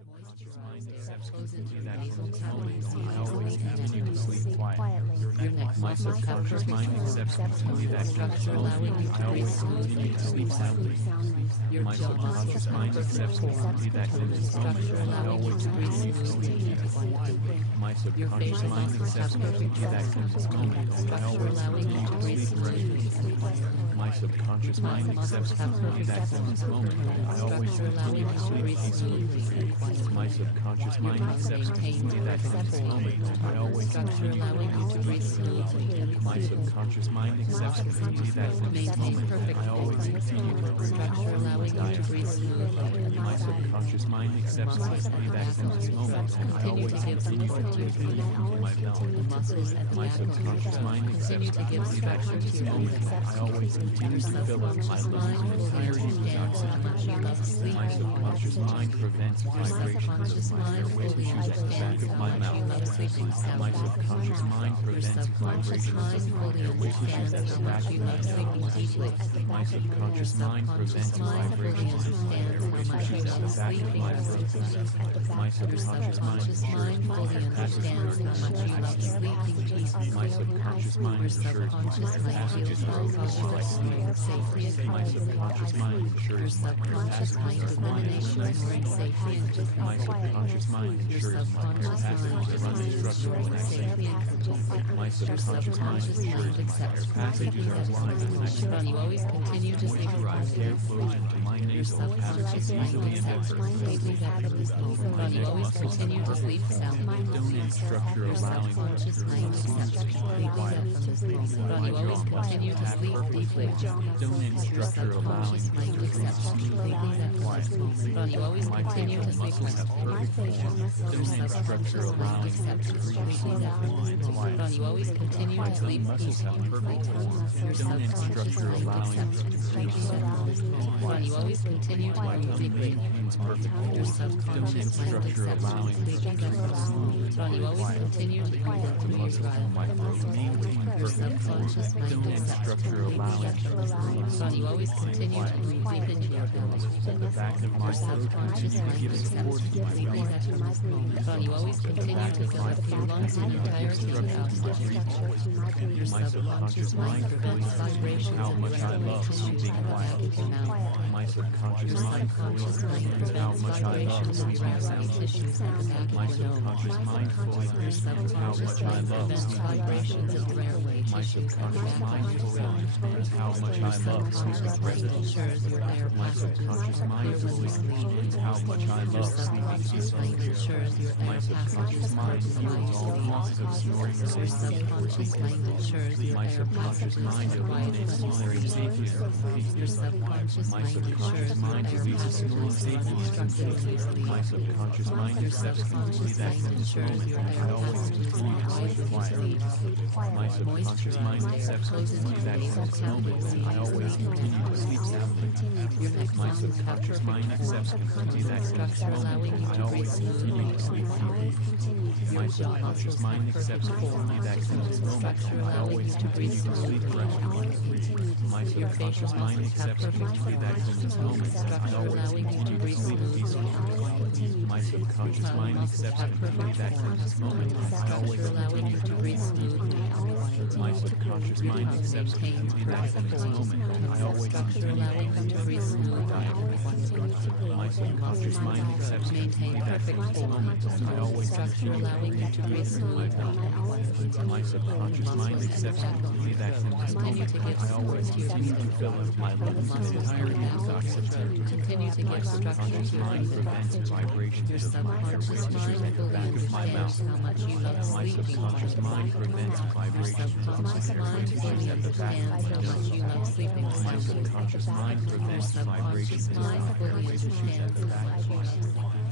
subconscious mind accepts completely that in this moment I always continue to sleep quietly. My subconscious mind accepts completely that in this moment I always continue to sleep soundly. My subconscious mind accepts completely that in this moment I always continue to sleep. My subconscious mind accepts completely that in this moment I always continue to sleep regularly. My subconscious mind accepts completely that in this moment I always continue to sleep peacefully. My subconscious mind accepts completely that in this moment I always continue to breathe smoothly. My subconscious mind accepts completely that in this moment I always continue to structure allowing you to breathe smoothly. My subconscious mind accepts completely that in this moment I always continue to breathe into my belly. My subconscious mind accepts completely that in this moment I always continue to fill up my lungs entirety with oxygen. My subconscious mind prevents vibrations of my airway tissues at the back of my mouth. My subconscious mind prevents vibrations of my airway tissues at the back of my mouth. My subconscious mind prevents vibrations of my airway tissues at the back of my throat. My subconscious mind ensures my passages are sleeping. My subconscious mind ensures my passages are open while I sleep. My subconscious mind ensures my passages are quiet. My subconscious mind ensures my passages are uninterrupted when I sleep. My subconscious mind ensures my passages are aligned when I sleep. You always continue to sleep. Moisturized air flows into my nasal passages easily and effortlessly. You always continue to sleep soundly. Donate structure allowing for You always continue to sleep deeply. donate structure allowing for smoothly and quietly. You always continue to sleep Muscles have perfect form. Donate structure allowing for smoothly and quietly. You always continue to sleep Muscles have perfect form. Donate structure allowing for smoothly You always continue to my move tongue deeply. maintains perfect form. Donate structure allowing for smoothly You always continue to breathe the muscles of my throat maintain perfect form. Donate structure allowing for You always continue to breathe deep into your belly. the back of my throat continue to give support to my belly. You always continue to fill up your lungs in entirety without My subconscious mind prevents vibrations how and much I love sleeping quietly. My subconscious mind fully understands how much I love sleeping soundly. My subconscious mind fully understands how much I love sleeping regularly. My subconscious mind fully understands how much I love sleeping regularly. My subconscious mind fully understands how much I love sleeping peacefully. My subconscious mind heals all forms of snoring safely. My subconscious mind eliminates snoring safely. My subconscious mind releases snoring safely. My subconscious mind accepts completely that in this moment I always continue to sleep quietly. My subconscious mind accepts completely that in this moment I always continue to sleep soundly. My subconscious mind accepts completely that in this moment I always continue to sleep deeply. My subconscious mind accepts completely that in this moment I always continue to sleep restfully. My subconscious mind accepts completely that in this moment I always continue to sleep peacefully. My subconscious mind accepts completely that in this moment I always continue to breathe smoothly. My subconscious mind accepts completely that in this moment I always continue to breathe smoothly. My subconscious mind accepts completely that in this moment I always continue to breathe smoothly. My subconscious mind accepts completely that in this moment I always continue to fill up my lungs entirely with oxygen. My subconscious mind prevents vibrations of my airway tissues at the back of my mouth. My subconscious mind prevents vibrations of my airway tissues at the back of my nose. My subconscious mind prevents vibrations of my airway tissues at the back of my nose.